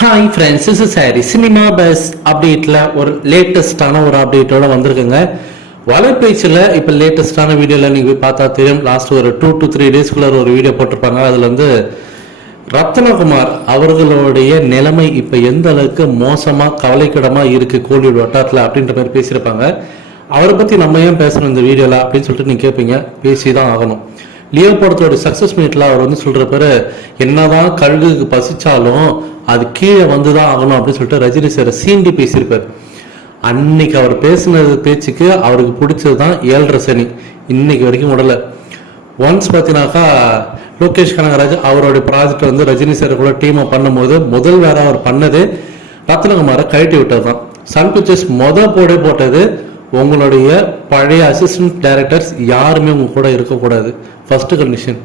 Hi friends is sorry cinema buzz அப்டேட்டில் ஒரு லேட்டஸ்டான ஒரு அப்டேட்டோட வந்திருக்குங்க. வலைபேச்சில் இப்போ லேட்டஸ்டான வீடியோவில் நீங்கள் போய் பார்த்தா தெரியும். லாஸ்ட் ஒரு டூ டு த்ரீ டேஸ்க்குள்ள ஒரு வீடியோ போட்டிருப்பாங்க. அதில் வந்து ரத்னகுமார் அவர்களுடைய நிலைமை இப்போ எந்த அளவுக்கு மோசமாக கவலைக்கிடமாக இருக்குது கோலிவுட் வட்டாரத்தில் அப்படின்ற மாதிரி பேசியிருப்பாங்க. அவரை பற்றி நம்ம ஏன் பேசணும் இந்த வீடியோவில் அப்படின்னு சொல்லிட்டு நீங்கள் கேட்பீங்க பேசி தான் ஆகணும். லியோ படத்தோட சக்ஸஸ் மீட்டில் அவர் வந்து சொல்கிற பேர் என்னதான் கழுகுக்கு பசிச்சாலும் அது கீழே வந்து தான் ஆகணும் அப்படின்னு சொல்லிட்டு ரஜினி சார் சீண்டி பேசியிருப்பார். அன்னைக்கு அவர் பேசினது பேச்சுக்கு அவருக்கு பிடிச்சது தான் ஏழரை சனி. இன்னைக்கு வரைக்கும் விடலை. ஒன்ஸ் பார்த்தீங்கன்னாக்கா லோகேஷ் கனகராஜ் அவருடைய ப்ராஜெக்ட் வந்து ரஜினி சார் கூட டீமை பண்ணும்போது முதல் வேற அவர் பண்ணது ரத்னகுமாரை கழட்டி விட்டது தான் சன் பிக்சர்ஸ் மொதல் போட போட்டது உங்களுடைய பழைய அசிஸ்டன்ட் டைரக்டர்ஸ் யாருமே உங்கள் கூட இருக்கக்கூடாது. ஃபஸ்ட்டு கண்டிஷன்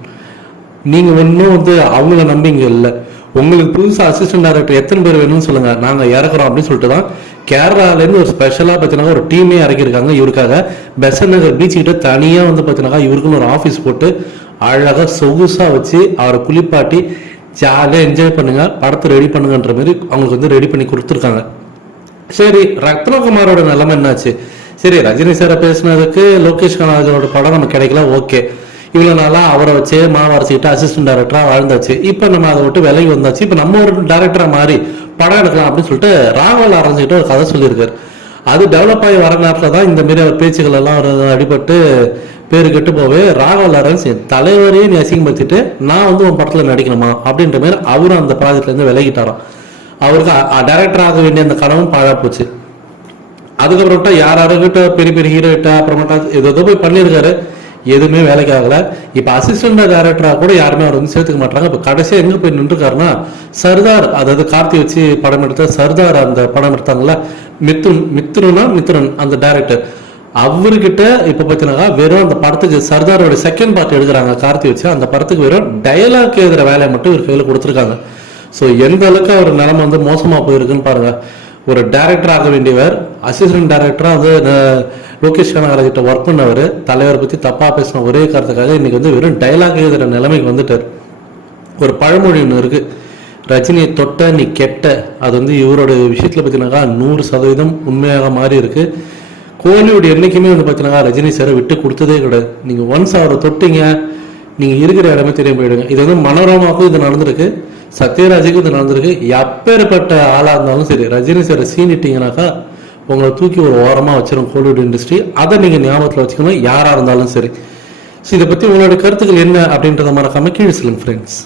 நீங்கள் ஒன்றும் வந்து அவங்கள நம்பிங்க இல்லை. உங்களுக்கு புதுசாக அசிஸ்டன்ட் டைரக்டர் எத்தனை பேர் வேணும்னு சொல்லுங்கள் நாங்கள் இறக்குறோம் அப்படின்னு சொல்லிட்டு தான் கேரளாலேருந்து ஒரு ஸ்பெஷலாக பார்த்தீங்கன்னா ஒரு டீமே இறக்கியிருக்காங்க இவருக்காக. பெசன் நகர் பீச் கிட்ட தனியாக வந்து பார்த்தீங்கன்னா இவருக்குன்னு ஒரு ஆஃபீஸ் போட்டு அழகாக சொகுசாக வச்சு அவரை குளிப்பாட்டி ஜாலியாக என்ஜாய் பண்ணுங்கள் படத்தை ரெடி பண்ணுங்கன்ற மாதிரி அவங்களுக்கு வந்து ரெடி பண்ணி கொடுத்துருக்காங்க. சரி ரத்னகுமாரோட நிலைமை என்னாச்சு? சரி ரஜினி சாரை பேசினதுக்கு லோகேஷ் கனகராஜோட படம் நமக்கு கிடைக்கல ஓகே. இவ்வளோ நாளாக அவரை வச்சு மாவரசிக்கிட்டு அசிஸ்டன்ட் டைரக்டராக வாழ்ந்தாச்சு. இப்போ நம்ம அதை விட்டு விலகி வந்தாச்சு. இப்போ நம்ம ஒரு டேரக்டராக மாறி படம் எடுக்கலாம் அப்படின்னு சொல்லிட்டு ராகவல் ஆரம்பிச்சுட்டு ஒரு கதை சொல்லியிருக்காரு. அது டெவலப் ஆகி வர நேரத்தில் தான் இந்த மாரி அவர் பேச்சுகள் எல்லாம் ஒரு அடிபட்டு பேரு கெட்டு போவே ராகவல் லாரன்ஸ் என் தலைவரையே நீ அசிங்கப்படுத்திட்டு நான் வந்து உன் படத்தில் நடிக்கணுமா? அப்படின்ற மாதிரி அவரும் அந்த ப்ராஜெக்ட்லேருந்து விலகிட்டாராம். அவருக்கு டேரக்டர் ஆக வேண்டிய அந்த கனவும் பாழா போச்சு. அதுக்கப்புறமேட்டா யார் யாருக்கிட்ட பெரிய பெரிய ஹீரோட்டா கிட்ட அப்புறமேட்டா ஏதோ போய் பண்ணியிருக்காரு. எதுவுமே வேலைக்கு ஆகல. இப்போ அசிஸ்டன்ட் டேரக்டரா கூட யாருமே அவர் வந்து சேர்த்துக்க மாட்டாங்க இப்போ கடைசியாக எங்கே போய் நின்றுருக்காருன்னா சர்தார் அதாவது கார்த்தி வச்சு படம் எடுத்த சர்தார் அந்த படம் எடுத்தாங்கல்ல மித்ருன் மித்ருனா மித்ரன் அந்த டேரக்டர் அவர்கிட்ட இப்போ பார்த்தீங்கன்னா வெறும் அந்த படத்துக்கு சர்தாரோட செகண்ட் பார்ட் எடுக்கிறாங்க கார்த்தி வச்சு. அந்த படத்துக்கு வெறும் டயலாக் எழுதுற வேலையை மட்டும் இவர் கையில் கொடுத்துருக்காங்க. ஸோ எந்த அளவுக்கு அவர் நிலம வந்து மோசமாக போயிருக்குன்னு பாருங்க. ஒரு டேரக்டர் ஆக வேண்டியவர் அசிஸ்டன்ட் டேரக்டராக வந்து லோகேஷ் கனகராஜ் கிட்ட ஒர்க் பண்ணவர் தலைவர் பற்றி தப்பாக பேசின ஒரே காரணத்துக்காக இன்னைக்கு வந்து வெறும் டைலாக் எழுதுகிற நிலைமைக்கு வந்துட்டார். ஒரு பழமொழி ஒன்று இருக்குது ரஜினியை தொட்ட நீ கெட்ட அது வந்து இவரோட விஷயத்தில் பார்த்தீங்கன்னாக்கா நூறு சதவீதம் உண்மையாக மாறி இருக்கு. கோலிவுட் என்றைக்குமே வந்து பார்த்தீங்கன்னா ரஜினி சாரை விட்டு கொடுத்ததே கிடையாது. நீங்கள் ஒன்ஸ் அவரை தொட்டிங்க நீங்கள் இருக்கிற இடமே தெரியும் போயிடுங்க. இது வந்து மனோரமாவுக்கும் இது நடந்திருக்கு. சத்யராஜுக்கும் இது நடந்திருக்கு. எப்பேற்பட்ட ஆளாக இருந்தாலும் சரி ரஜினி சார் சீனிட்டீங்கனாக்கா உங்களை தூக்கி ஒரு ஓரமாக வச்சிடும் கோலிவுட் இண்டஸ்ட்ரி அதை நீங்கள் ஞாபகத்தில் வச்சுக்கணும் யாராக இருந்தாலும் சரி. ஸோ இதை பற்றி உங்களோட கருத்துக்கள் என்ன அப்படின்றத மறக்காமல் கீழே சொல்லுங்கள் ஃப்ரெண்ட்ஸ்